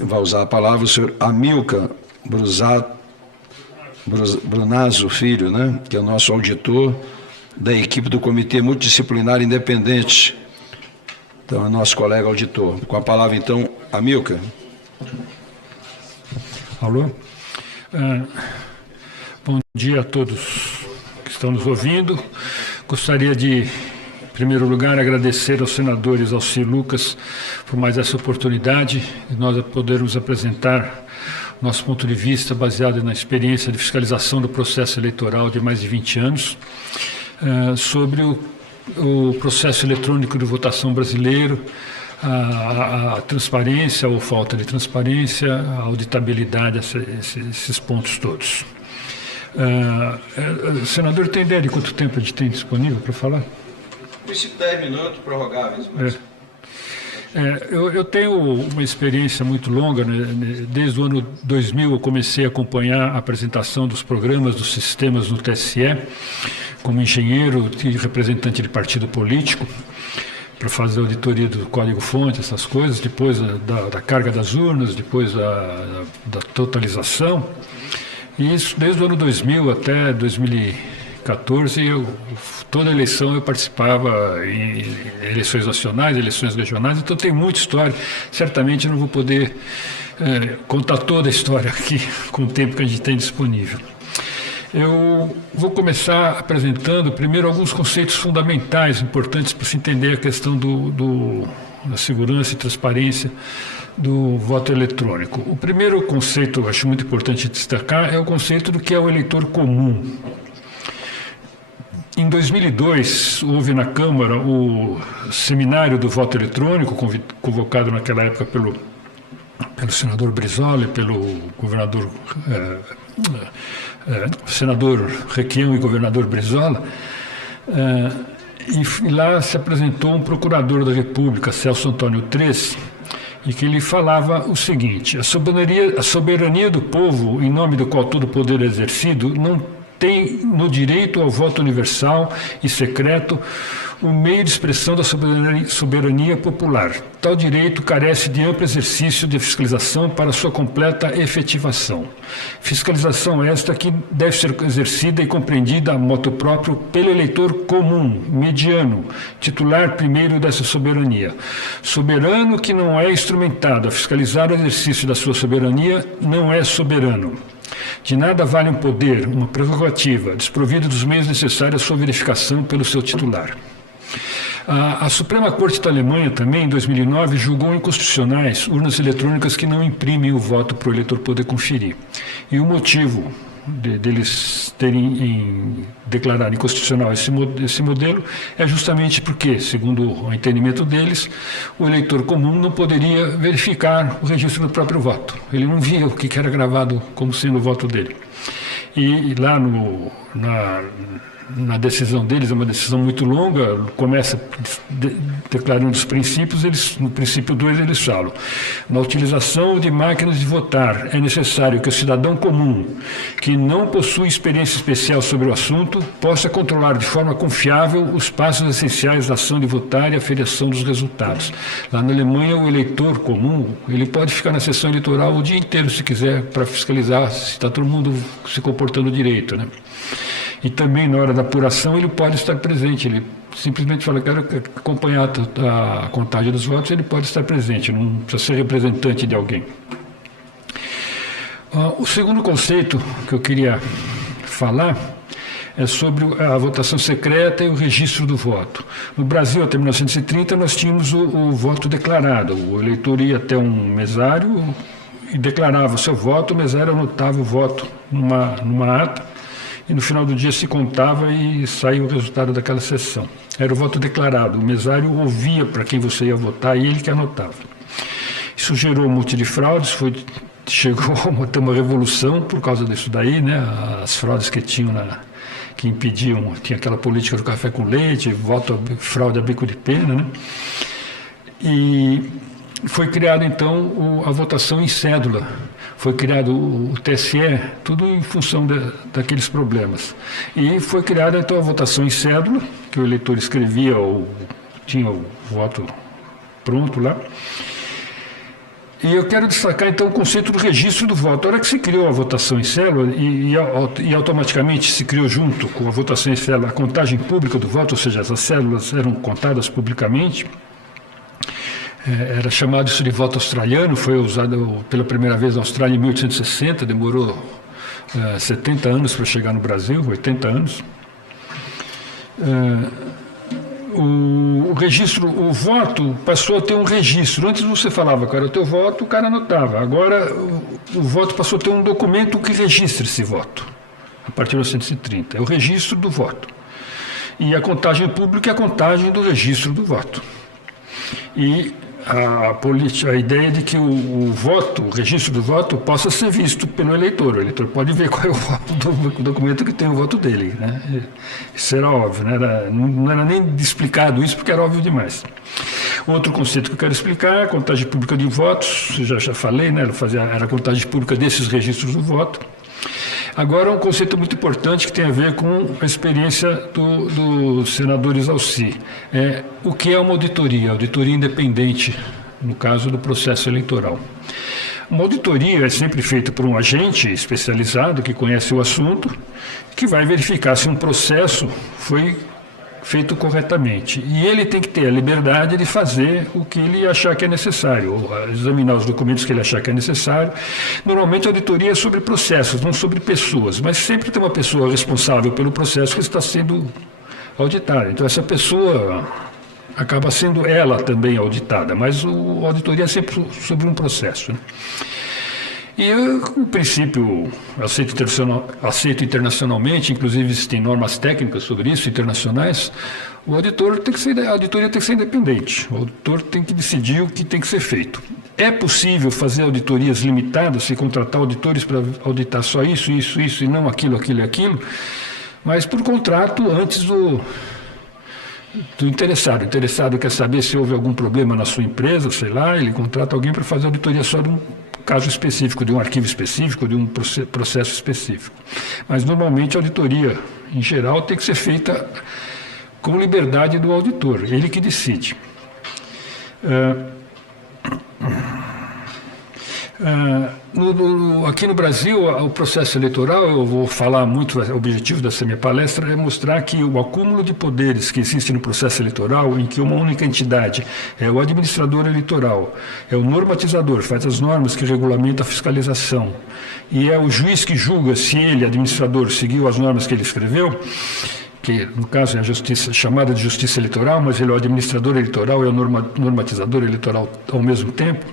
vai usar a palavra o senhor Amilcar Brunazzo Filho, né, que é o nosso auditor da equipe do Comitê Multidisciplinar Independente. Então, é nosso colega auditor. Com a palavra, então, Amilcar. Alô? Bom dia a todos que estão nos ouvindo. Gostaria de, em primeiro lugar, agradecer aos senadores Alci e Lucas por mais essa oportunidade de nós podermos apresentar nosso ponto de vista baseado na experiência de fiscalização do processo eleitoral de mais de 20 anos, sobre o processo eletrônico de votação brasileiro, a transparência ou falta de transparência, a auditabilidade, esses pontos todos. O senador tem ideia de quanto tempo a gente tem disponível para falar? Princípio 10 minutos, prorrogáveis. Mas... Eu tenho uma experiência muito longa, né? Desde o ano 2000 eu comecei a acompanhar a apresentação dos programas dos sistemas no TSE, como engenheiro e representante de partido político, para fazer auditoria do código-fonte, essas coisas, depois da carga das urnas, depois da totalização. E isso desde o ano 2000 até 2014, toda eleição eu participava em eleições nacionais, eleições regionais, então tem muita história. Certamente eu não vou poder contar toda a história aqui com o tempo que a gente tem disponível. Eu vou começar apresentando primeiro alguns conceitos fundamentais, importantes para se entender a questão da segurança e transparência do voto eletrônico. O primeiro conceito, eu acho muito importante destacar, é o conceito do que é o eleitor comum. Em 2002, houve na Câmara o seminário do voto eletrônico, convocado naquela época pelo senador Brizola e pelo senador Requião e governador Brizola, e lá se apresentou um procurador da República, Celso Antônio Trece, e que ele falava o seguinte: a soberania do povo, em nome do qual todo poder é exercido, não tem no direito ao voto universal e secreto o meio de expressão da soberania popular. Tal direito carece de amplo exercício de fiscalização para sua completa efetivação. Fiscalização esta que deve ser exercida e compreendida a motu próprio pelo eleitor comum, mediano, titular primeiro dessa soberania. Soberano que não é instrumentado a fiscalizar o exercício da sua soberania não é soberano. De nada vale um poder, uma prerrogativa, desprovida dos meios necessários à sua verificação pelo seu titular. A Suprema Corte da Alemanha também, em 2009, julgou inconstitucionais urnas eletrônicas que não imprimem o voto para o eleitor poder conferir. E o motivo deles declarar inconstitucional esse modelo é justamente porque, segundo o entendimento deles, o eleitor comum não poderia verificar o registro do próprio voto. Ele não via o que era gravado como sendo o voto dele. E lá na decisão deles, é uma decisão muito longa, começa declarando os princípios, no princípio 2 eles falam: na utilização de máquinas de votar é necessário que o cidadão comum, que não possui experiência especial sobre o assunto, possa controlar de forma confiável os passos essenciais da ação de votar e a aferição dos resultados. Lá na Alemanha, o eleitor comum, ele pode ficar na sessão eleitoral o dia inteiro, se quiser, para fiscalizar se está todo mundo se comportando direito, né? E também, na hora da apuração, ele pode estar presente. Ele simplesmente fala: quero acompanhar a contagem dos votos, ele pode estar presente, não precisa ser representante de alguém. O segundo conceito que eu queria falar é sobre a votação secreta e o registro do voto. No Brasil, até 1930, nós tínhamos o voto declarado. O eleitor ia até um mesário e declarava o seu voto, o mesário anotava o voto numa ata, e no final do dia se contava e saía o resultado daquela sessão. Era o voto declarado. O mesário ouvia para quem você ia votar e ele que anotava. Isso gerou um monte de fraudes, chegou a ter uma revolução por causa disso daí, né? As fraudes que que impediam, tinha aquela política do café com leite, fraude a bico de pena, né? E foi criado, então, a votação em cédula. Foi criado o TSE, tudo em função daqueles problemas. E foi criada, então, a votação em cédula, que o eleitor escrevia, ou tinha o voto pronto lá. E eu quero destacar, então, o conceito do registro do voto. A hora que se criou a votação em célula e automaticamente se criou junto com a votação em célula a contagem pública do voto, ou seja, as células eram contadas publicamente, era chamado isso de voto australiano, foi usado pela primeira vez na Austrália em 1860, demorou 70 anos para chegar no Brasil, 80 anos. O registro, o voto passou a ter um registro. Antes você falava qual era o teu voto, o cara anotava. Agora o voto passou a ter um documento que registra esse voto, a partir de 1930. É o registro do voto. E a contagem pública é a contagem do registro do voto. E a ideia de que o voto, o registro do voto, possa ser visto pelo eleitor. O eleitor pode ver qual é o documento que tem o voto dele, né? Isso era óbvio, não era nem explicado isso porque era óbvio demais. Outro conceito que eu quero explicar é a contagem pública de votos. Eu já falei, né? Era a contagem pública desses registros do voto. Agora, um conceito muito importante que tem a ver com a experiência do senador Exalci. O que é uma auditoria? Auditoria independente, no caso do processo eleitoral. Uma auditoria é sempre feita por um agente especializado que conhece o assunto, que vai verificar se um processo foi feito corretamente. E ele tem que ter a liberdade de fazer o que ele achar que é necessário, ou examinar os documentos que ele achar que é necessário. Normalmente a auditoria é sobre processos, não sobre pessoas, mas sempre tem uma pessoa responsável pelo processo que está sendo auditada. Então essa pessoa acaba sendo ela também auditada, mas a auditoria é sempre sobre um processo, né? E o princípio aceito internacionalmente, inclusive existem normas técnicas sobre isso, internacionais. A auditoria tem que ser independente. O auditor tem que decidir o que tem que ser feito. É possível fazer auditorias limitadas e contratar auditores para auditar só isso e não aquilo, mas por contrato antes do interessado. O interessado quer saber se houve algum problema na sua empresa, sei lá, ele contrata alguém para fazer auditoria só de um caso específico, de um arquivo específico, de um processo específico. Mas, normalmente, a auditoria, em geral, tem que ser feita com liberdade do auditor, ele que decide. Aqui no Brasil, o processo eleitoral, eu vou falar muito, o objetivo dessa minha palestra é mostrar que o acúmulo de poderes que existe no processo eleitoral, em que uma única entidade é o administrador eleitoral, é o normatizador, faz as normas que regulamentam a fiscalização, e é o juiz que julga se ele, administrador, seguiu as normas que ele escreveu, que no caso é a justiça, chamada de justiça eleitoral, mas ele é o administrador eleitoral e é o normatizador eleitoral ao mesmo tempo.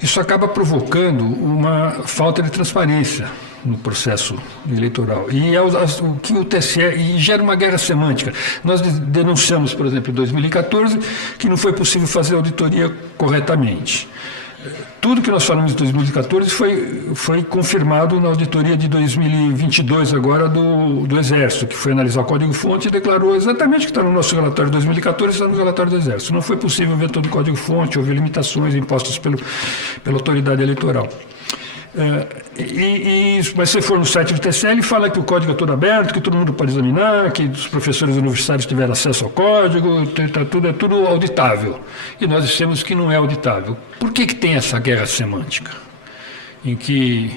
Isso acaba provocando uma falta de transparência no processo eleitoral. E o que o TSE e gera uma guerra semântica. Nós denunciamos, por exemplo, em 2014, que não foi possível fazer auditoria corretamente. Tudo que nós falamos em 2014 foi confirmado na auditoria de 2022 agora do Exército, que foi analisar o código-fonte e declarou exatamente o que está no nosso relatório de 2014 está no relatório do Exército. Não foi possível ver todo o código-fonte, houve limitações impostas pela autoridade eleitoral. Mas se for no site do TSE, ele fala que o código é todo aberto, que todo mundo pode examinar, que os professores universitários tiveram acesso ao código, é tudo auditável. E nós dissemos que não é auditável. Por que tem essa guerra semântica? Em que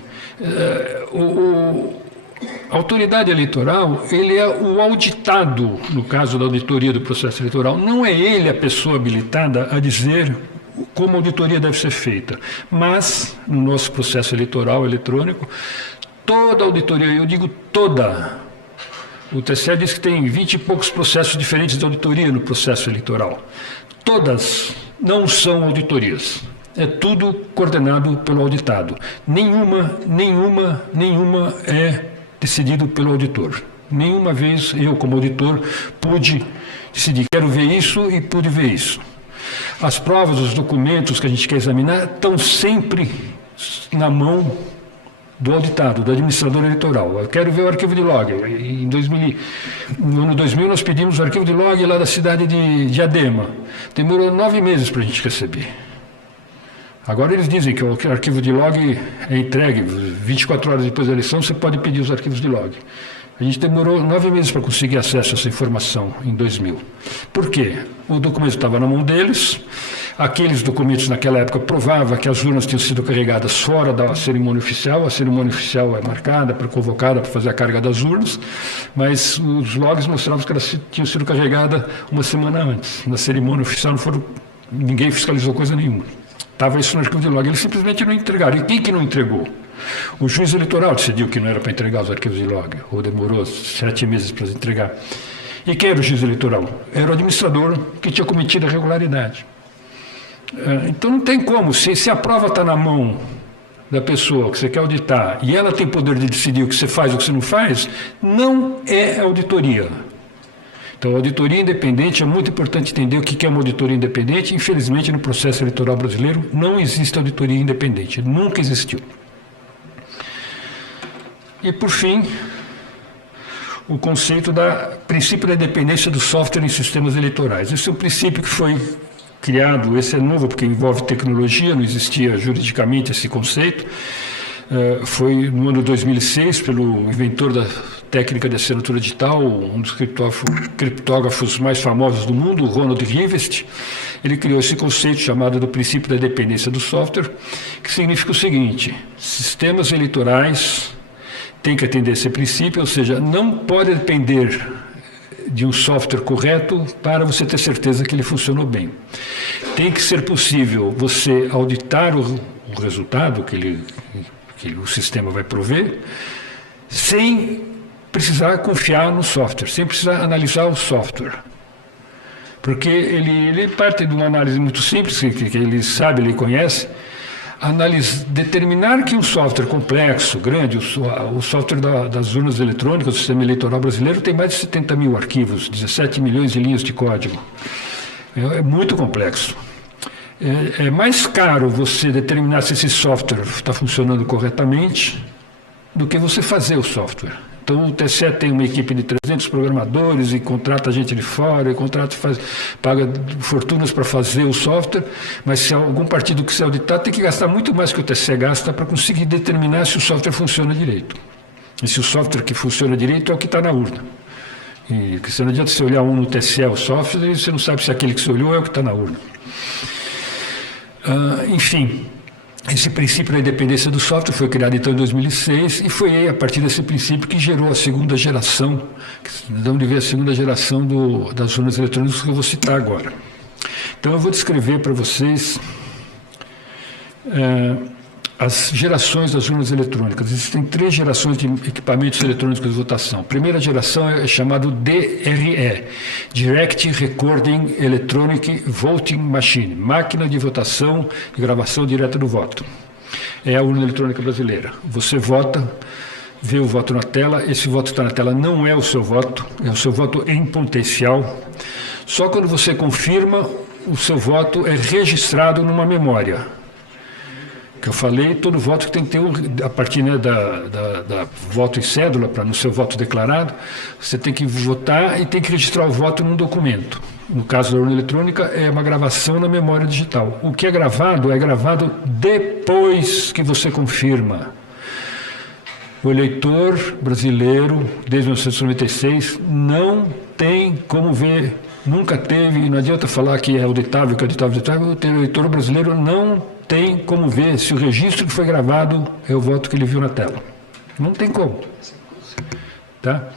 a autoridade eleitoral, ele é o auditado, no caso da auditoria do processo eleitoral, não é ele a pessoa habilitada a dizer como a auditoria deve ser feita. Mas, no nosso processo eleitoral eletrônico, toda auditoria, eu digo toda, o TSE diz que tem 20 e poucos processos diferentes de auditoria no processo eleitoral. Todas não são auditorias. É tudo coordenado pelo auditado. Nenhuma é decidido pelo auditor. Nenhuma vez eu, como auditor, pude decidir, quero ver isso e pude ver isso. As provas, os documentos que a gente quer examinar estão sempre na mão do auditado, do administrador eleitoral. Eu quero ver o arquivo de log. No ano 2000 nós pedimos o arquivo de log lá da cidade de Diadema. Demorou 9 meses para a gente receber. Agora eles dizem que o arquivo de log é entregue, 24 horas depois da eleição você pode pedir os arquivos de log. A gente demorou 9 meses para conseguir acesso a essa informação em 2000. Por quê? O documento estava na mão deles, Aqueles documentos naquela época provavam que as urnas tinham sido carregadas fora da cerimônia oficial. A cerimônia oficial é marcada, convocada para fazer a carga das urnas, mas os logs mostravam que elas tinham sido carregadas uma semana antes. Na cerimônia oficial ninguém fiscalizou coisa nenhuma. Estava isso no arquivo de log. Eles simplesmente não entregaram. E quem que não entregou? O juiz eleitoral decidiu que não era para entregar os arquivos de log, ou demorou 7 meses para entregar. E quem era o juiz eleitoral? Era o administrador que tinha cometido a irregularidade. Então não tem como, se a prova está na mão da pessoa que você quer auditar e ela tem poder de decidir o que você faz e o que você não faz, não é auditoria. Então, a auditoria independente, é muito importante entender o que é uma auditoria independente. Infelizmente, no processo eleitoral brasileiro, não existe auditoria independente, nunca existiu. E, por fim, o conceito do princípio da independência do software em sistemas eleitorais. Esse é um princípio que foi criado, esse é novo porque envolve tecnologia, não existia juridicamente esse conceito. Foi no ano 2006 pelo inventor da técnica de assinatura digital, um dos criptógrafos mais famosos do mundo, Ronald Rivest. Ele criou esse conceito chamado do princípio da independência do software, que significa o seguinte: sistemas eleitorais têm que atender esse princípio, ou seja, não pode depender de um software correto para você ter certeza que ele funcionou bem. Tem que ser possível você auditar o resultado que o sistema vai prover, sem precisar confiar no software, sem precisar analisar o software. Porque ele parte de uma análise muito simples, que ele sabe, ele conhece, determinar que um software complexo, grande, o software das urnas eletrônicas, o sistema eleitoral brasileiro, tem mais de 70 mil arquivos, 17 milhões de linhas de código. É muito complexo. É mais caro você determinar se esse software está funcionando corretamente do que você fazer o software. Então, o TSE tem uma equipe de 300 programadores e contrata gente de fora, e paga fortunas para fazer o software, mas se algum partido quiser auditar, tem que gastar muito mais que o TSE gasta para conseguir determinar se o software funciona direito. E se o software que funciona direito é o que está na urna. Porque você não adianta você olhar no TSE o software e você não sabe se aquele que você olhou é o que está na urna. Enfim, esse princípio da independência do software foi criado então em 2006 e foi a partir desse princípio que gerou a segunda geração, de onde veio a segunda geração das urnas eletrônicas que eu vou citar agora. Então eu vou descrever para vocês as gerações das urnas eletrônicas. Existem 3 gerações de equipamentos eletrônicos de votação. A primeira geração é chamado DRE, Direct Recording Electronic Voting Machine, máquina de votação e gravação direta do voto. É a urna eletrônica brasileira. Você vota, vê o voto na tela, esse voto que está na tela não é o seu voto, é o seu voto em potencial. Só quando você confirma, o seu voto é registrado numa memória. Que eu falei, todo voto que tem que ter, a partir da voto em cédula, para no seu voto declarado, você tem que votar e tem que registrar o voto num documento. No caso da urna eletrônica, é uma gravação na memória digital. O que é gravado depois que você confirma. O eleitor brasileiro, desde 1996, não tem como ver, nunca teve, não adianta falar que é auditável, o eleitor brasileiro não tem como ver se o registro que foi gravado é o voto que ele viu na tela. Não tem como. Tá?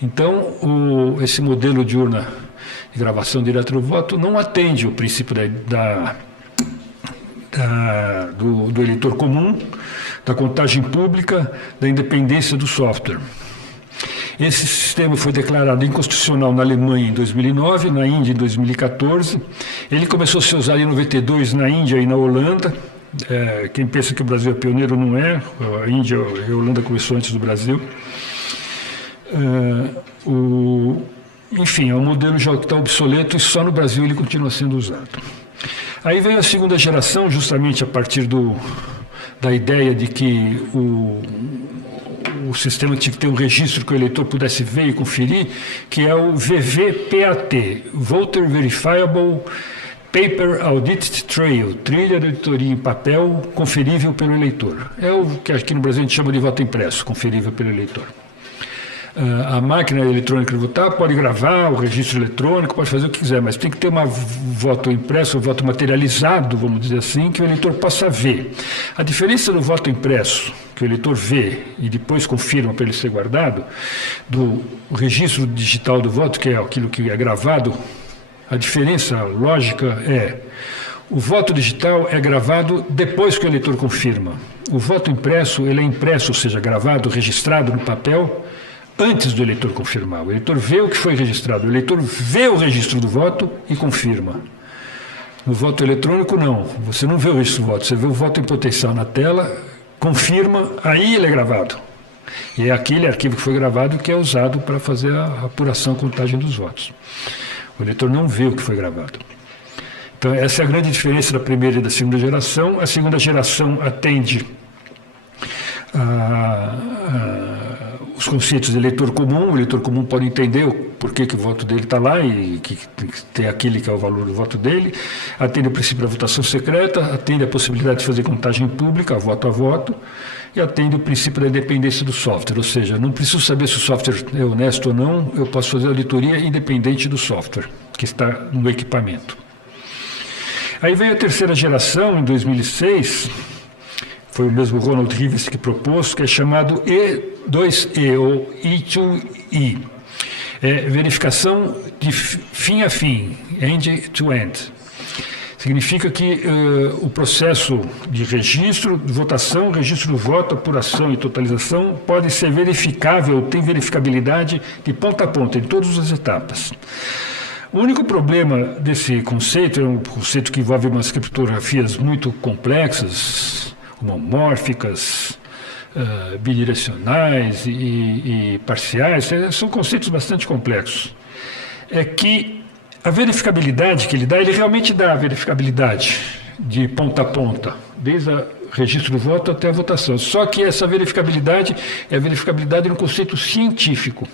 Então, esse modelo de urna de gravação direta do voto não atende o princípio do eleitor comum, da contagem pública, da independência do software. Esse sistema foi declarado inconstitucional na Alemanha em 2009, na Índia em 2014. Ele começou a ser usado em 92 na Índia e na Holanda. Quem pensa que o Brasil é pioneiro não é. A Índia e a Holanda começou antes do Brasil. Enfim, é um modelo já que está obsoleto e só no Brasil ele continua sendo usado. Aí veio a segunda geração, justamente a partir da ideia de que o sistema tinha que ter um registro que o eleitor pudesse ver e conferir, que é o VVPAT, Voter Verifiable Paper Audit Trail, trilha de auditoria em papel conferível pelo eleitor. É o que aqui no Brasil a gente chama de voto impresso, conferível pelo eleitor. A máquina eletrônica de votar pode gravar o registro eletrônico, pode fazer o que quiser, mas tem que ter um voto impresso, um voto materializado, vamos dizer assim, que o eleitor possa ver. A diferença do voto impresso, que o eleitor vê e depois confirma para ele ser guardado, do registro digital do voto, que é aquilo que é gravado, a diferença lógica é: o voto digital é gravado depois que o eleitor confirma. O voto impresso, ele é impresso, ou seja, gravado, registrado no papel, antes do eleitor confirmar. O eleitor vê o que foi registrado, o eleitor vê o registro do voto e confirma. No voto eletrônico, não. Você não vê o registro do voto, você vê o voto em potencial na tela, confirma, aí ele é gravado. E é aquele arquivo que foi gravado que é usado para fazer a apuração, contagem dos votos. O eleitor não vê o que foi gravado. Então, essa é a grande diferença da primeira e da segunda geração. A segunda geração atende os conceitos de eleitor comum. O eleitor comum pode entender o porquê que o voto dele está lá e que tem aquele que é o valor do voto dele. Atende o princípio da votação secreta, atende a possibilidade de fazer contagem pública, voto a voto, e atende o princípio da independência do software. Ou seja, não preciso saber se o software é honesto ou não, eu posso fazer auditoria independente do software que está no equipamento. Aí veio a terceira geração, em 2006, foi o mesmo Ronald Rivest que propôs, que é chamado E2E, ou E2E. É verificação de fim a fim, end-to-end. Significa que o processo de registro, de votação, registro do voto, apuração e totalização pode ser verificável, tem verificabilidade de ponta a ponta, em todas as etapas. O único problema desse conceito é um conceito que envolve umas criptografias muito complexas, homomórficas, bidirecionais e parciais, são conceitos bastante complexos. É que a verificabilidade que ele dá, ele realmente dá a verificabilidade de ponta a ponta, desde o registro do voto até a votação. Só que essa verificabilidade é a verificabilidade no conceito científico.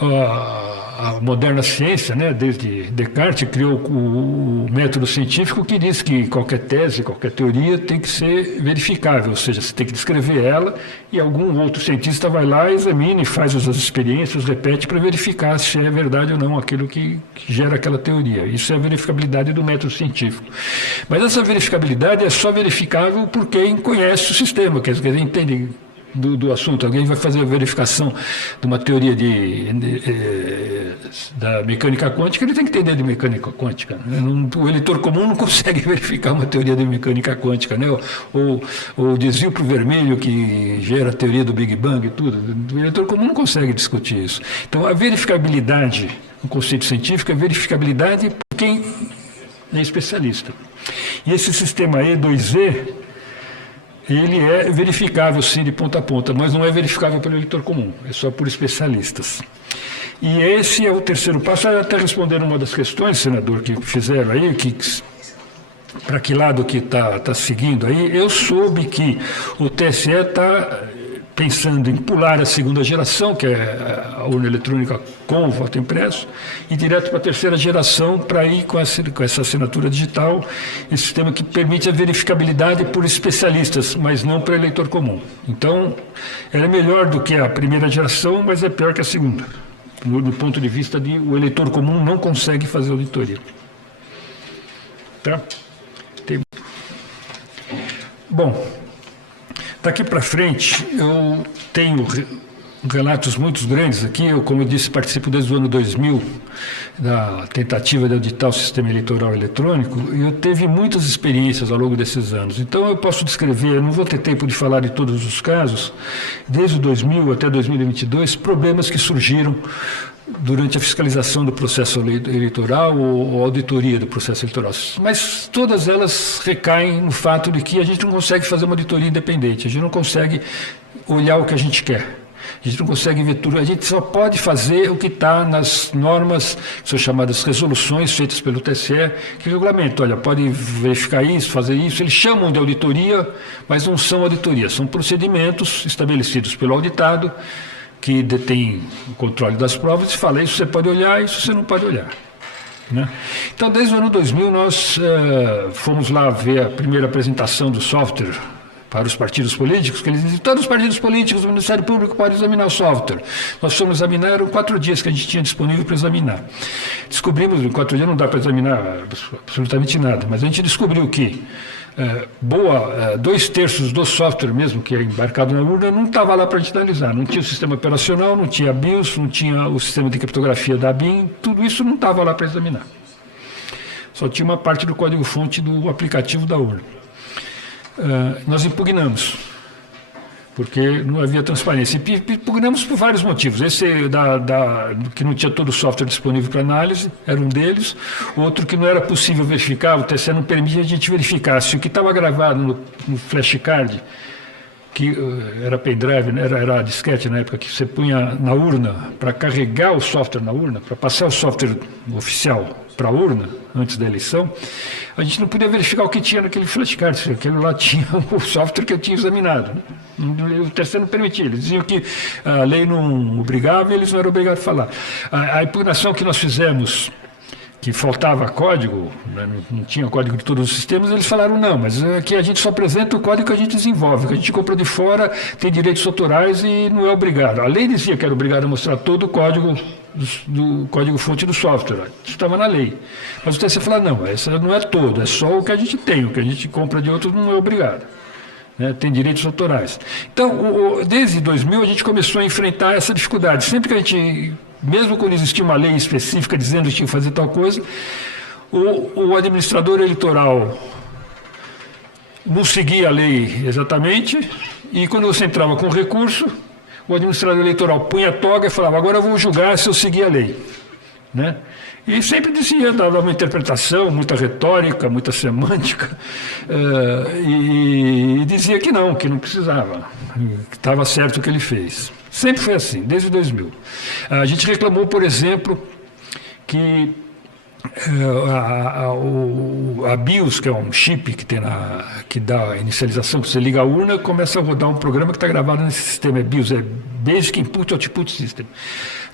A moderna ciência, né, desde Descartes, criou o método científico que diz que qualquer tese, qualquer teoria tem que ser verificável, ou seja, você tem que descrever ela e algum outro cientista vai lá, examina e faz as experiências, repete para verificar se é verdade ou não aquilo que gera aquela teoria. Isso é a verificabilidade do método científico. Mas essa verificabilidade é só verificável por quem conhece o sistema, quer dizer, entende do assunto. Alguém vai fazer a verificação de uma teoria da mecânica quântica, ele tem que entender de mecânica quântica. O eleitor comum não consegue verificar uma teoria de mecânica quântica, né? Ou o desvio para o vermelho que gera a teoria do Big Bang e tudo. O eleitor comum não consegue discutir isso. Então, a verificabilidade, no conceito científico, é verificabilidade por quem é especialista. E esse sistema E2E, ele é verificável, sim, de ponta a ponta, mas não é verificável pelo eleitor comum, é só por especialistas. E esse é o terceiro passo. Até responder uma das questões, senador, que fizeram aí, para que lado que está seguindo aí, eu soube que o TSE está pensando em pular a segunda geração, que é a urna eletrônica com o voto impresso, e direto para a terceira geração, para ir com essa assinatura digital, esse sistema que permite a verificabilidade por especialistas, mas não para eleitor comum. Então, ela é melhor do que a primeira geração, mas é pior que a segunda, do ponto de vista de o eleitor comum não consegue fazer auditoria. Tá? Bom, daqui para frente, eu tenho relatos muito grandes aqui. Eu, como eu disse, participo desde o ano 2000 da tentativa de auditar o sistema eleitoral eletrônico, e eu tive muitas experiências ao longo desses anos. Então, eu posso descrever, eu não vou ter tempo de falar de todos os casos, desde 2000 até 2022, problemas que surgiram durante a fiscalização do processo eleitoral ou auditoria do processo eleitoral. Mas todas elas recaem no fato de que a gente não consegue fazer uma auditoria independente, a gente não consegue olhar o que a gente quer. A gente não consegue ver tudo, a gente só pode fazer o que está nas normas, que são chamadas resoluções feitas pelo TSE, que regulamentam, olha, pode verificar isso, fazer isso. Eles chamam de auditoria, mas não são auditorias, são procedimentos estabelecidos pelo auditado, que detém o controle das provas, e fala, isso você pode olhar, isso você não pode olhar. Né? Então, desde o ano 2000, nós fomos lá ver a primeira apresentação do software para os partidos políticos, que eles diziam, todos os partidos políticos, o Ministério Público pode examinar o software. Nós fomos examinar, eram 4 dias que a gente tinha disponível para examinar. Descobrimos, em 4 dias não dá para examinar absolutamente nada, mas a gente descobriu que 2/3 do software mesmo, que é embarcado na urna, não estava lá para a gente analisar. Não tinha o sistema operacional, não tinha a BIOS, não tinha o sistema de criptografia da BIM, tudo isso não estava lá para examinar. Só tinha uma parte do código-fonte do aplicativo da urna. Nós impugnamos, porque não havia transparência. E impugnamos por vários motivos. Esse que não tinha todo o software disponível para análise, era um deles. Outro que não era possível verificar, o TSE não permitia a gente verificar se o que estava gravado no flashcard, que era pendrive, era disquete na época, que você punha na urna para carregar o software na urna, para passar o software oficial para a urna, antes da eleição, a gente não podia verificar o que tinha naquele flashcard, se aquele lá tinha o software que eu tinha examinado. Né? O terceiro não permitia, eles diziam que a lei não obrigava e eles não eram obrigados a falar. A impugnação que nós fizemos, que faltava código, né, não tinha código de todos os sistemas, eles falaram, não, mas aqui a gente só apresenta o código que a gente desenvolve, que a gente compra de fora, tem direitos autorais e não é obrigado. A lei dizia que era obrigado a mostrar todo o código do código-fonte do software. Isso estava na lei. Mas o TSE falou, não, essa não é todo, é só o que a gente tem, o que a gente compra de outros não é obrigado. Né, tem direitos autorais. Então, desde 2000, a gente começou a enfrentar essa dificuldade. Sempre que a gente, mesmo quando existia uma lei específica dizendo que tinha que fazer tal coisa, o administrador eleitoral não seguia a lei exatamente, e quando você entrava com recurso, o administrador eleitoral punha a toga e falava, agora eu vou julgar se eu seguir a lei. Né? E sempre dizia, dava uma interpretação, muita retórica, muita semântica, e dizia que não precisava, que estava certo o que ele fez. Sempre foi assim, desde 2000. A gente reclamou, por exemplo, que a BIOS, que é um chip que dá a inicialização, que você liga a urna, começa a rodar um programa que está gravado nesse sistema. BIOS é Basic Input Output System.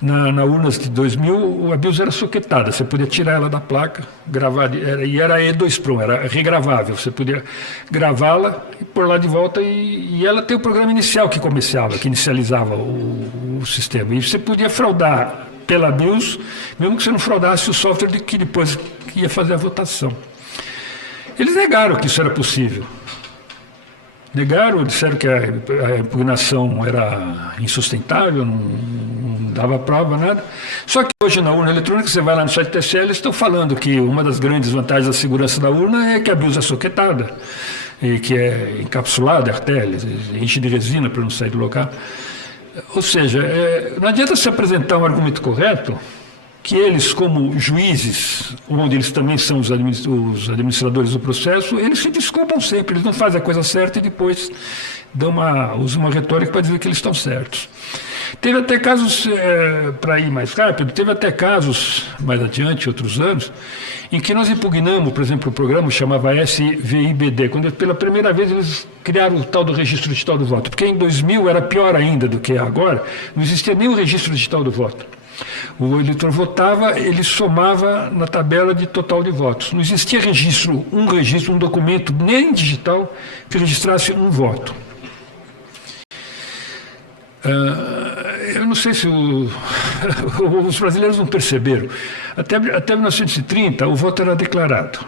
Na urnas de 2000, a BIOS era soquetada, você podia tirar ela da placa, gravar, e era E2PROM, era regravável, você podia gravá-la e pôr lá de volta, e ela tem o programa inicial que inicializava o sistema, e você podia fraudar pela BIOS, mesmo que você não fraudasse o software que depois ia fazer a votação. Eles negaram que isso era possível. Negaram, disseram que a impugnação era insustentável, não dava prova, nada. Só que hoje na urna eletrônica, você vai lá no site do TSE, eles estão falando que uma das grandes vantagens da segurança da urna é que a BIOS é soquetada, e que é encapsulada até, enche de resina para não sair do local. Ou seja, não adianta se apresentar um argumento correto, que eles, como juízes, onde eles também são os administradores do processo, eles se desculpam sempre, eles não fazem a coisa certa e depois usam uma retórica para dizer que eles estão certos. Teve até casos, para ir mais rápido, teve até casos, mais adiante, outros anos, em que nós impugnamos, por exemplo, o programa chamava SVIBD, quando pela primeira vez eles criaram o tal do registro digital do voto, porque em 2000 era pior ainda do que é agora, não existia nem o registro digital do voto. O eleitor votava, ele somava na tabela de total de votos. Não existia um documento, nem digital, que registrasse um voto. Eu não sei se os brasileiros não perceberam. Até 1930, o voto era declarado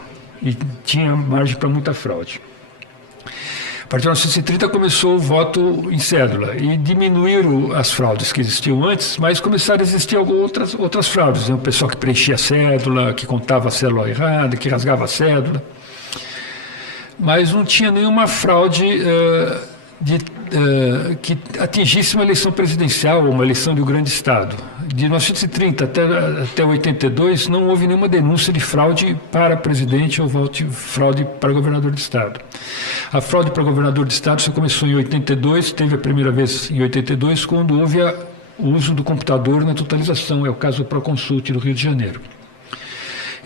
e tinha margem para muita fraude. A partir de 1930 começou o voto em cédula e diminuíram as fraudes que existiam antes, mas começaram a existir outras fraudes. Né? O pessoal que preenchia a cédula, que contava a cédula errada, que rasgava a cédula. Mas não tinha nenhuma fraude que atingisse uma eleição presidencial ou uma eleição de um grande Estado. De 1930 até 82, não houve nenhuma denúncia de fraude para presidente ou fraude para governador de Estado. A fraude para governador de Estado só começou em 82, teve a primeira vez em 82, quando houve o uso do computador na totalização, é o caso do Proconsult do Rio de Janeiro.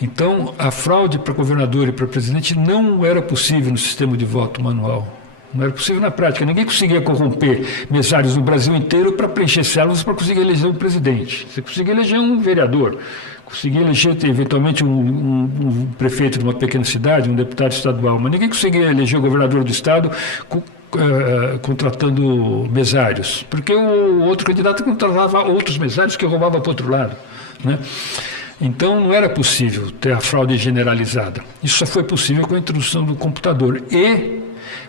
Então, a fraude para governador e para presidente não era possível no sistema de voto manual. Não era possível na prática. Ninguém conseguia corromper mesários no Brasil inteiro para preencher células para conseguir eleger um presidente. Você conseguia eleger um vereador, conseguia eleger eventualmente um prefeito de uma pequena cidade, um deputado estadual, mas ninguém conseguia eleger o governador do estado contratando mesários, porque o outro candidato contratava outros mesários que roubava para o outro lado, né? Então, não era possível ter a fraude generalizada. Isso só foi possível com a introdução do computador. E,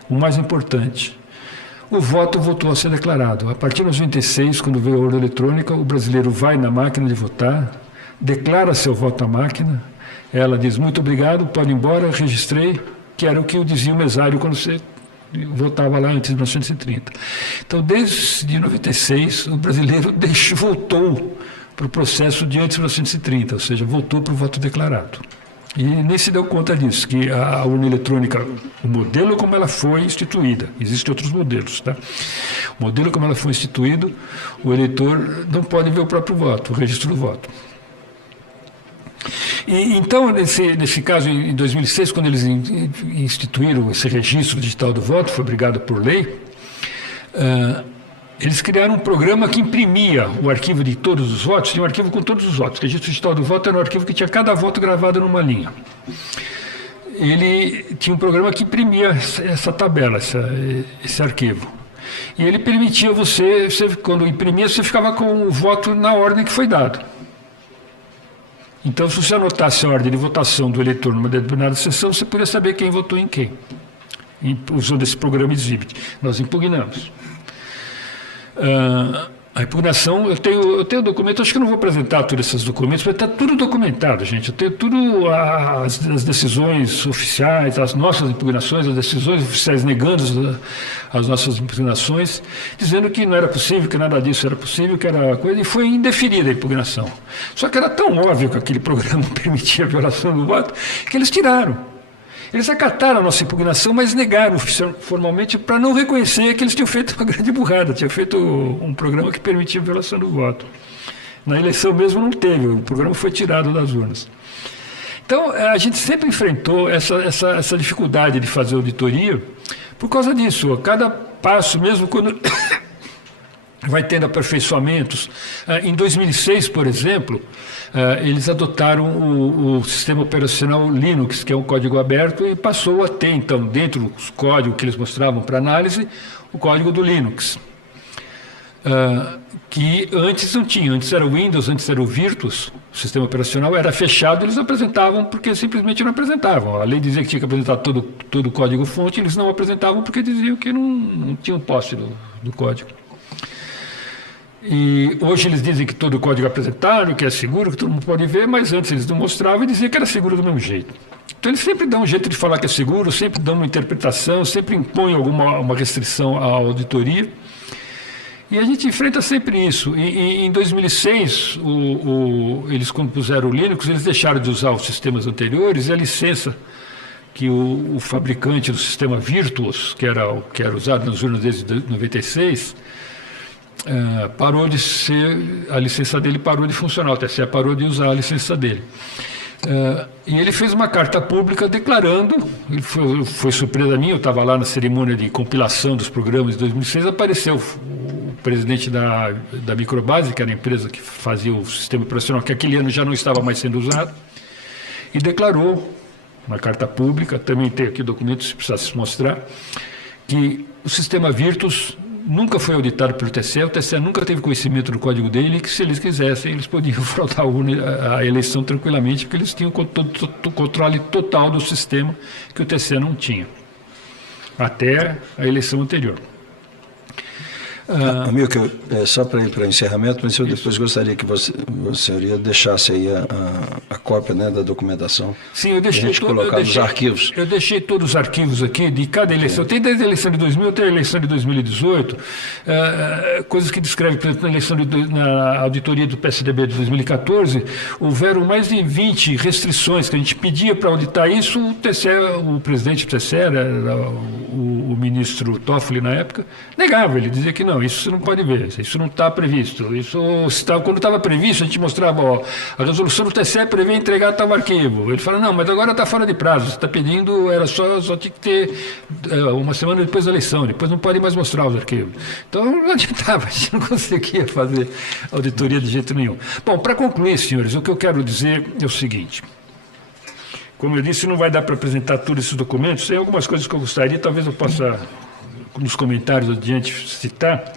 o mais importante, o voto voltou a ser declarado. A partir de 96, quando veio a urna eletrônica, o brasileiro vai na máquina de votar, declara seu voto à máquina, ela diz, muito obrigado, pode ir embora, registrei, que era o que dizia o mesário quando você votava lá antes de 1930. Então, desde 96, o brasileiro voltou para o processo de antes de 1930, ou seja, voltou para o voto declarado. E nem se deu conta disso, que a urna eletrônica, o modelo como ela foi instituída, existem outros modelos, tá? O modelo como ela foi instituído, o eleitor não pode ver o próprio voto, o registro do voto. E, então, nesse caso, em 2006, quando eles instituíram esse registro digital do voto, foi obrigado por lei, eles criaram um programa que imprimia o arquivo de todos os votos, tinha um arquivo com todos os votos. O registro digital do voto era um arquivo que tinha cada voto gravado numa linha. Ele tinha um programa que imprimia essa tabela, esse arquivo. E ele permitia você, quando imprimia, você ficava com o voto na ordem que foi dado. Então, se você anotasse a ordem de votação do eleitor numa determinada sessão, você podia saber quem votou em quem, usando esse programa Exhibit. Nós impugnamos. A impugnação, eu tenho documento, acho que eu não vou apresentar todos esses documentos, mas está tudo documentado, gente. Eu tenho tudo, as decisões oficiais, as nossas impugnações, as decisões oficiais negando as nossas impugnações, dizendo que não era possível, que nada disso era possível, que era coisa, e foi indeferida a impugnação. Só que era tão óbvio que aquele programa permitia a violação do voto, que eles tiraram. Eles acataram a nossa impugnação, mas negaram formalmente para não reconhecer que eles tinham feito uma grande burrada, tinham feito um programa que permitia a violação do voto. Na eleição mesmo não teve, o programa foi tirado das urnas. Então, a gente sempre enfrentou essa dificuldade de fazer auditoria por causa disso. A cada passo, mesmo quando vai tendo aperfeiçoamentos. Em 2006, por exemplo, eles adotaram o sistema operacional Linux, que é um código aberto, e passou a ter, então, dentro do código que eles mostravam para análise, o código do Linux, que antes não tinha. Antes era o Windows, antes era o Virtus, o sistema operacional era fechado, eles apresentavam porque simplesmente não apresentavam. A lei dizia que tinha que apresentar todo o código-fonte, eles não apresentavam porque diziam que não tinham posse do código. E hoje eles dizem que todo o código apresentado, que é seguro, que todo mundo pode ver, mas antes eles não mostravam e diziam que era seguro do mesmo jeito. Então eles sempre dão um jeito de falar que é seguro, sempre dão uma interpretação, sempre impõem uma restrição à auditoria. E a gente enfrenta sempre isso. Em 2006, eles quando puseram o Linux, eles deixaram de usar os sistemas anteriores e a licença que o fabricante do sistema Virtuos, que era usado nas urnas desde 96, parou de ser, a licença dele parou de funcionar, o TSE parou de usar a licença dele. E ele fez uma carta pública declarando, foi surpresa minha, eu estava lá na cerimônia de compilação dos programas de 2006, apareceu o presidente da Microbase, que era a empresa que fazia o sistema operacional, que aquele ano já não estava mais sendo usado, e declarou, uma carta pública, também tem aqui documentos, se precisasse mostrar, que o sistema Virtus nunca foi auditado pelo TSE, o TSE nunca teve conhecimento do código dele, e que se eles quisessem, eles podiam fraudar a eleição tranquilamente, porque eles tinham o controle total do sistema que o TSE não tinha, até a eleição anterior. Amilcar, só para ir para o encerramento, mas eu depois gostaria que você deixasse aí a cópia, né, da documentação. Sim, eu deixei nos arquivos. Eu deixei todos os arquivos aqui de cada eleição. Tem desde a eleição de 2000 até a eleição de 2018, coisas que descrevem, por exemplo, na auditoria do PSDB de 2014, houveram mais de 20 restrições que a gente pedia para auditar isso. O presidente do TSE, o ministro Toffoli na época, negava, ele dizia que não, isso você não pode ver, isso não está previsto. Quando estava previsto, a gente mostrava, a resolução do TSE prevê entregar tal arquivo. Ele fala, não, mas agora está fora de prazo, você está pedindo, só tinha que ter uma semana depois da eleição, depois não pode mais mostrar os arquivos. Então não adiantava, a gente não conseguia fazer auditoria de jeito nenhum. Bom, para concluir, senhores, o que eu quero dizer é o seguinte. Como eu disse, não vai dar para apresentar todos esses documentos, tem algumas coisas que eu gostaria, talvez eu possa nos comentários adiante citar,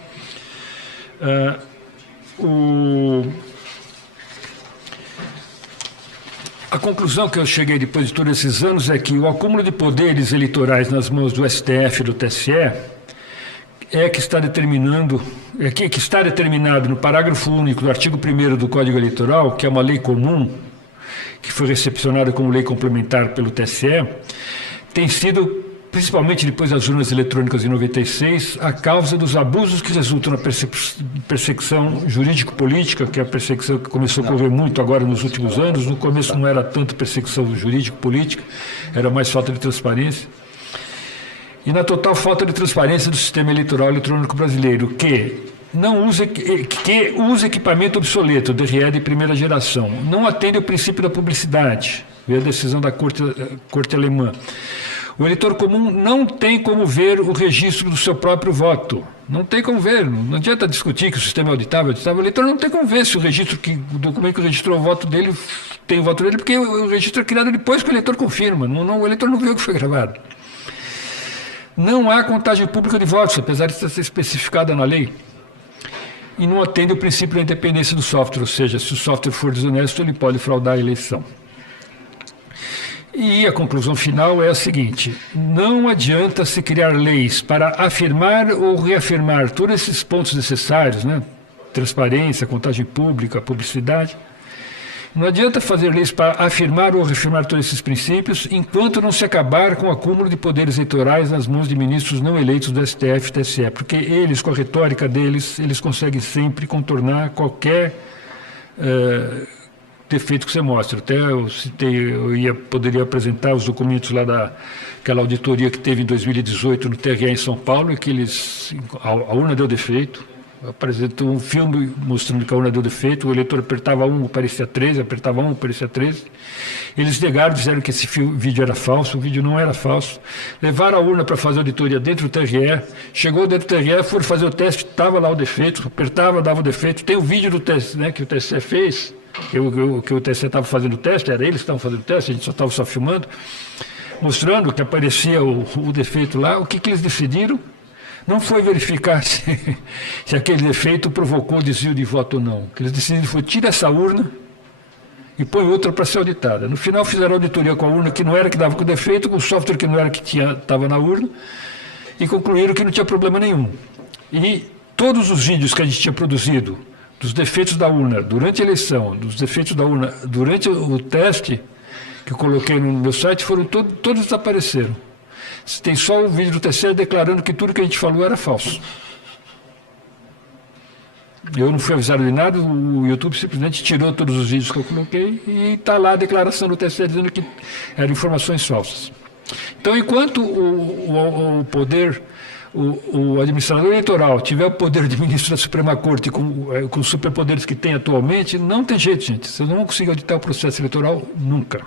a conclusão que eu cheguei depois de todos esses anos é que o acúmulo de poderes eleitorais nas mãos do STF e do TSE que está determinado no parágrafo único do artigo 1º do Código Eleitoral, que é uma lei comum, que foi recepcionada como lei complementar pelo TSE, tem sido, principalmente depois das urnas eletrônicas em 96, a causa dos abusos que resultam na perseguição jurídico-política, que é a perseguição que começou a ocorrer muito agora nos últimos anos. No começo não era tanto perseguição jurídico-política, era mais falta de transparência. E na total falta de transparência do sistema eleitoral eletrônico brasileiro, que usa equipamento obsoleto, DRE de primeira geração, não atende ao princípio da publicidade, veio a decisão da corte alemã. O eleitor comum não tem como ver o registro do seu próprio voto. Não tem como ver. Não adianta discutir que o sistema é auditável. O eleitor não tem como ver se o documento que registrou o voto dele tem o voto dele, porque o registro é criado depois que o eleitor confirma. O eleitor não vê o que foi gravado. Não há contagem pública de votos, apesar de ser especificada na lei. E não atende o princípio da independência do software, ou seja, se o software for desonesto, ele pode fraudar a eleição. E a conclusão final é a seguinte: não adianta se criar leis para afirmar ou reafirmar todos esses pontos necessários, né? Transparência, contagem pública, publicidade. Não adianta fazer leis para afirmar ou reafirmar todos esses princípios enquanto não se acabar com o acúmulo de poderes eleitorais nas mãos de ministros não eleitos do STF e TSE, porque eles, com a retórica deles, eles conseguem sempre contornar qualquer defeito que você mostra. Até eu citei, poderia apresentar os documentos lá daquela auditoria que teve em 2018 no TRE em São Paulo, e que a urna deu defeito. Apresentou um filme mostrando que a urna deu defeito, o eleitor apertava 1, aparecia 13, apertava 1, aparecia 13. Eles negaram, disseram que esse vídeo era falso, o vídeo não era falso. Levaram a urna para fazer a auditoria dentro do TRE, chegou dentro do TRE, foram fazer o teste, estava lá o defeito, apertava, dava o defeito. Tem o vídeo do teste, né, que o TSE fez, que o TSE estava fazendo o teste, era eles que estavam fazendo o teste, a gente estava só filmando, mostrando que aparecia o defeito lá. O que eles decidiram? Não foi verificar se aquele defeito provocou desvio de voto ou não. O que eles decidiram foi: tira essa urna e põe outra para ser auditada. No final fizeram auditoria com a urna que não era que dava com defeito, com o software que não era que estava na urna, e concluíram que não tinha problema nenhum. E todos os vídeos que a gente tinha produzido dos defeitos da urna durante a eleição, dos defeitos da urna durante o teste que eu coloquei no meu site, todos desapareceram. Tem só o vídeo do TSE declarando que tudo que a gente falou era falso. Eu não fui avisado de nada, o YouTube simplesmente tirou todos os vídeos que eu coloquei e está lá a declaração do TSE dizendo que eram informações falsas. Então, enquanto o poder, o administrador eleitoral tiver o poder de ministro da Suprema Corte com os superpoderes que tem atualmente, não tem jeito, gente. Vocês não vão conseguir auditar o processo eleitoral nunca.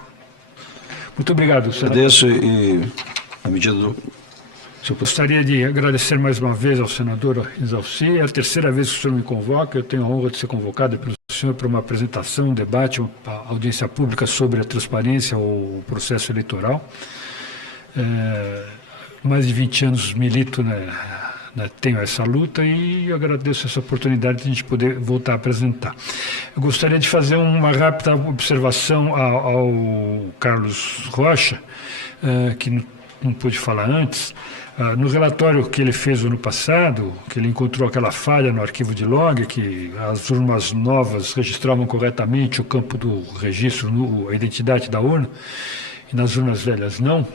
Muito obrigado, senador. Agradeço e... à medida do... Eu gostaria de agradecer mais uma vez ao senador Exalci. É a terceira vez que o senhor me convoca. Eu tenho a honra de ser convocado pelo senhor para uma apresentação, um debate, uma audiência pública sobre a transparência, o processo eleitoral. Mais de 20 anos milito, tenho essa luta, e agradeço essa oportunidade de a gente poder voltar a apresentar. Eu gostaria de fazer uma rápida observação ao Carlos Rocha, que não pude falar antes. No relatório que ele fez no ano passado, que ele encontrou aquela falha no arquivo de log, que as urnas novas registravam corretamente o campo do registro, a identidade da urna, e nas urnas velhas não.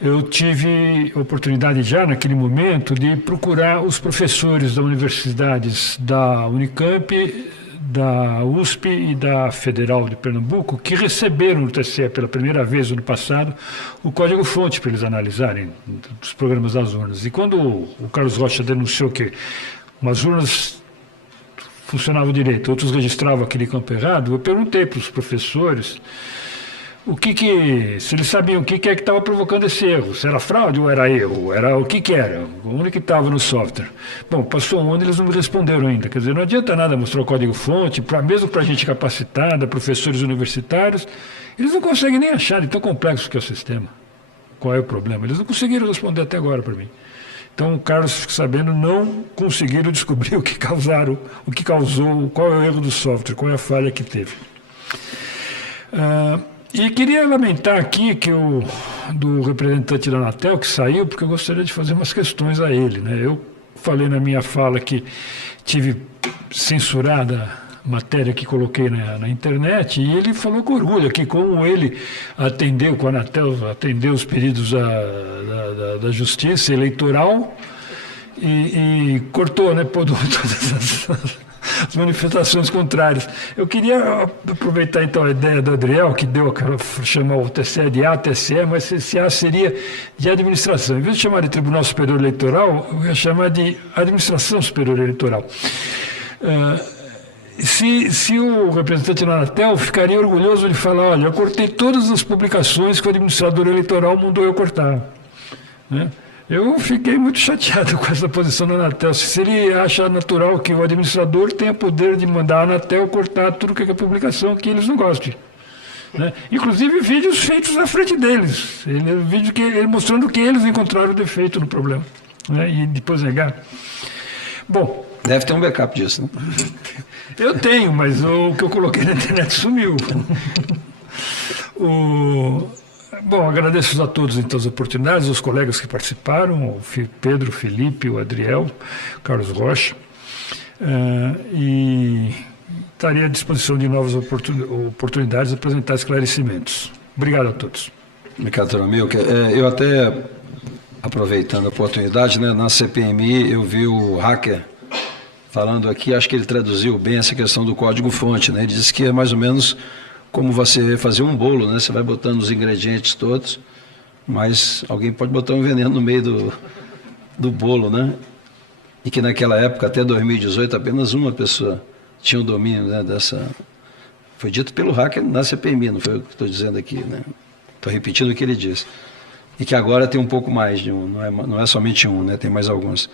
Eu tive oportunidade já naquele momento de procurar os professores das universidades da Unicamp, da USP e da Federal de Pernambuco, que receberam no TSE pela primeira vez no ano passado o código-fonte para eles analisarem dos programas das urnas. E quando o Carlos Rocha denunciou que umas urnas funcionavam direito, outros registravam aquele campo errado, eu perguntei para os professores se eles sabiam o que é que estava provocando esse erro, se era fraude ou era erro, o que era, onde que estava no software. Bom, passou um ano e eles não me responderam ainda. Quer dizer, não adianta nada mostrar o código-fonte, mesmo para gente capacitada, professores universitários, eles não conseguem nem achar de tão complexo que é o sistema. Qual é o problema? Eles não conseguiram responder até agora para mim. Então, o Carlos, fica sabendo, não conseguiram descobrir o que causou, qual é o erro do software, qual é a falha que teve. E queria lamentar aqui que do representante da Anatel, que saiu, porque eu gostaria de fazer umas questões a ele, né? Eu falei na minha fala que tive censurada a matéria que coloquei na internet, e ele falou com orgulho aqui como ele atendeu, com a Anatel, atendeu os pedidos da Justiça Eleitoral e cortou, né, todas as manifestações contrárias. Eu queria aproveitar então a ideia do Adriel, que chamou o TCE de ATCE, mas esse A seria de administração. Em vez de chamar de Tribunal Superior Eleitoral, eu ia chamar de Administração Superior Eleitoral. Se o representante da Anatel ficaria orgulhoso de falar, olha, eu cortei todas as publicações que o administrador eleitoral mandou eu cortar, né? Eu fiquei muito chateado com essa posição da Anatel. Se ele acha natural que o administrador tenha poder de mandar a Anatel cortar tudo que é publicação que eles não gostem, né? Inclusive vídeos feitos na frente deles. Vídeo mostrando que eles encontraram defeito no problema, né? E depois negar. Bom, deve ter um backup disso, né? Eu tenho, mas o que eu coloquei na internet sumiu. Bom, agradeço a todos então as oportunidades, os colegas que participaram, o Pedro, o Felipe, o Adriel, o Carlos Rocha, e estaria à disposição de novas oportunidades de apresentar esclarecimentos. Obrigado a todos. Obrigado, Toramil. Eu até, aproveitando a oportunidade, né, na CPMI eu vi o hacker falando aqui, acho que ele traduziu bem essa questão do código-fonte, né? Ele disse que é mais ou menos como você fazer um bolo, né? Você vai botando os ingredientes todos, mas alguém pode botar um veneno no meio do bolo, né? E que naquela época, até 2018, apenas uma pessoa tinha o domínio, né, dessa... Foi dito pelo hacker na CPMI, não foi o que estou dizendo aqui, né? Estou repetindo o que ele disse. E que agora tem um pouco mais de um, não é somente um, né? Tem mais alguns.